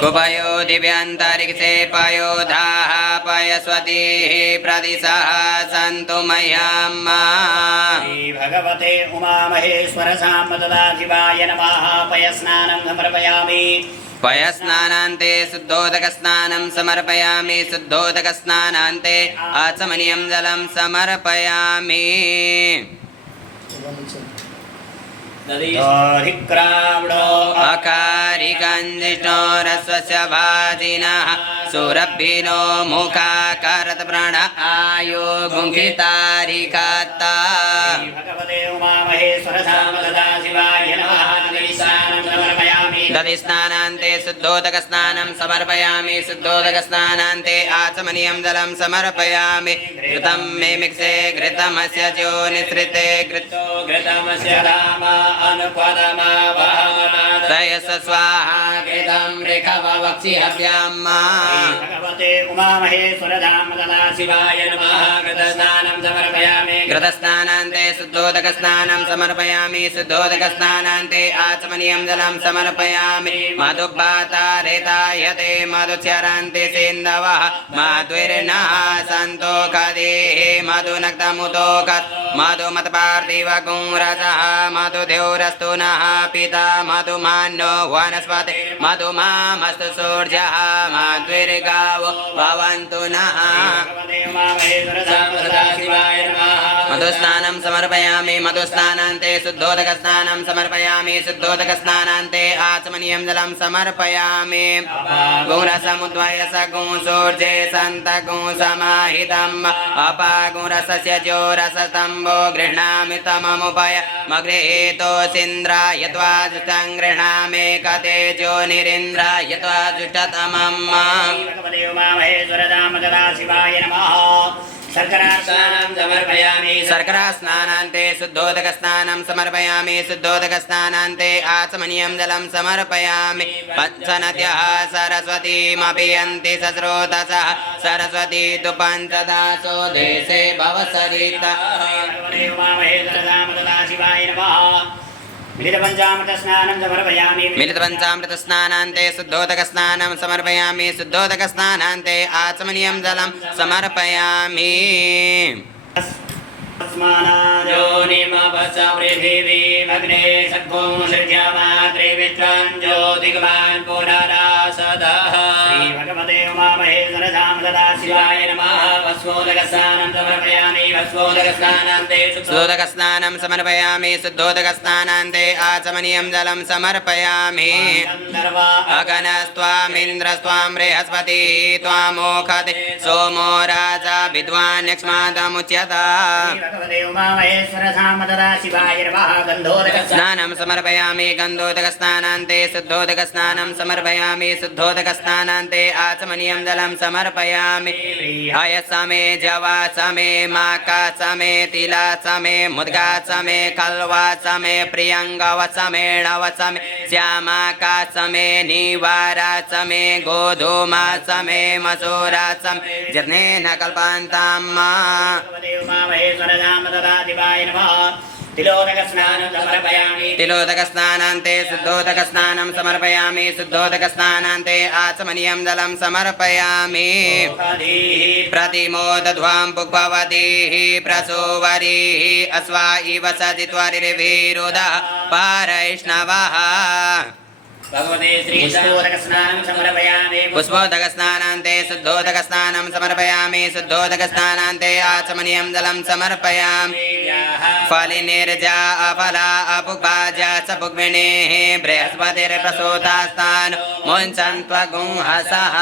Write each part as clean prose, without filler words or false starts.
कुपयो दिव्यान्तरिक्षे पयोधाः पयस्वतीः प्रदिशः सन्तु मह्यम् भगवते उमामहेश्वर साम्बदाशिवाय नमः पयस्नानं समर्पयामि पयस्नानान्ते शुद्धोदकस्नानं समर्पयामि शुद्धोदकस्नानान्ते आचमनीयं जलं समर्पयामि अकारिकञ्जिष्णोरस्वस्य भाजिनः सुरभिनो मुखाकारत प्राण आयो गुङ्खितारिकात्ता भगवते उमामहेश्वर साम्बदाशिवाय नमः दधिस्नानान्ते शुद्धोदकस्नानं समर्पयामि शुद्धोदकस्नानान्ते आचमनीयं जलं समर्पयामि घृतं मे मिक्षे घृतमस्य ज्योनिसृते घृतो घृतमस्य राम दयस स्वाहा घृतं रेखवक्षि हव्याम् भगवते उमामहेश्वर साम्बदाशिवाय नमः घृतस्नानं समर्पयामि घृतस्नानान्ते शुद्धोदकस्नानं समर्पयामि शुद्धोदकस्नानान्ते आचमनीयं जलं समर्पयामि मधुपातारेतायते मधुचरन्ति सिन्धवः मधुर्नः सन्तोषदेः मधुनक्तमुतोकत् मधुमत्पार्थिवगुंरसः मधुदेवरस्तु नः पिता मधुमान्यो वनस्पति मधुमामस्तु सूर्यः मधुर्गावो भवन्तु नः मधुस्नानं समर्पयामि मधुस्नानान्ते शुद्धोदकस्नानं समर्पयामि शुद्धोदकस्नानान्ते आचमनीयं जलं समर्पयामि गुणसमुद्वयस गुणसूर्ये सन्तगुं समाहितम् अपागुणरसस्य ज्योरसस्तम्भो गृह्णामि तममुपय मगृहीतोऽसीन्द्राय त्वाजुष्टं गृह्णामि कतेजो निरीन्द्राय त्वाजुष्टतमम् भगवते उमामहेश्वर साम्बदाशिवाय नमः शर्करास्नानं समर्पयामि शर्करास्नानान्ते शुद्धोदकस्नानं समर्पयामि शुद्धोदकस्नानान्ते आचमनीयं जलं समर्पयामि पञ्चनद्यः सरस्वतीमपि यन्ति सस्रोतसः सरस्वती तु पञ्चदासो देशे भवसरिता भगवते उमामहेश्वर साम्बदाशिवाय नमः मिलितपञ्चामृतस्नानं समर्पयामि मिलितपञ्चामृतस्नानान्ते शुद्धोदकस्नानं समर्पयामि शुद्धोदकस्नानान्ते आचमनीयं जलं समर्पयामि योनिमवसवृथिवीमग्ने सद्भूषिष्यामात्रे विश्वं ज्योतिर्गवान् पुनरासदः श्रीभगवते उमामहेश्वर साम्बदाशिवाय नमः भस्मोदकस्नानं समर्पयामि भस्मोदकस्नानान्ते शुद्धोदकस्नानं समर्पयामि शुद्धोदकस्नानान्ते आचमनीयं जलं समर्पयामि अगनस्त्वामिन्द्रस्त्वां बृहस्पतिः त्वामोखते सोमो राजा विद्वान् यक्ष्मादमुच्यता स्नानं समर्पयामि गन्धोदकस्नानान्ते शुद्धोदकस्नानं समर्पयामि शुद्धोदकस्नानान्ते आचमनीयं जलं समर्पयामि हयसमे जवासमे माकासमे तिलासमे मुद्गासमे खल्वासमे प्रियङ्गवसमे णवसमे श्यामाकासमे निवारासमे गोधूमासमे मसूरासमे जनेन कल्पान्ताम् तिलोदकस्नानान्ते शुद्धोदकस्नानं समर्पयामि शुद्धोदकस्नानान्ते आचमनीयं जलं समर्पयामि प्रतिमोदध्वां पुग्भवतीः प्रसूवरीः अश्वा इव सजित्वरिर्वीरुदः पारैष्णवः पुष्पोदकस्नानान्ते शुद्धोदकस्नानं समर्पयामि शुद्धोदकस्नानान्ते आचमनीयं जलं समर्पयामि फलिनिर्जा अफला अपुग्भाजा च पुग्विणेः बृहस्पतिर्प्रसूतास्तान् मुञ्चन्त्वगुंहसः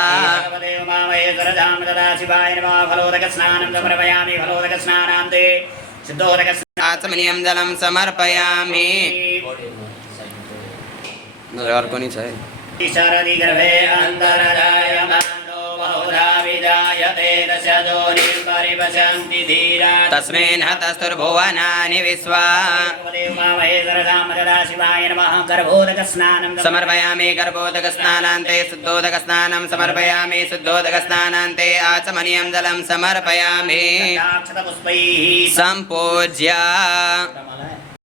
आचमनीयं जलं समर्पयामि और को नहीं चाहिए शरदि गर्भे अंतरजायमानो बहुधा विजायते दशजोनिर्परिपशन्ति धीरा तस्मिन् हतस्तुर्भुवनानि विश्वा समर्पयामि गर्भोदकस्नानान्ते शुद्धोदकस्नानं समर्पयामि शुद्धोदकस्नानान्ते आचमनीयं जलं समर्पयामि सम्पूज्य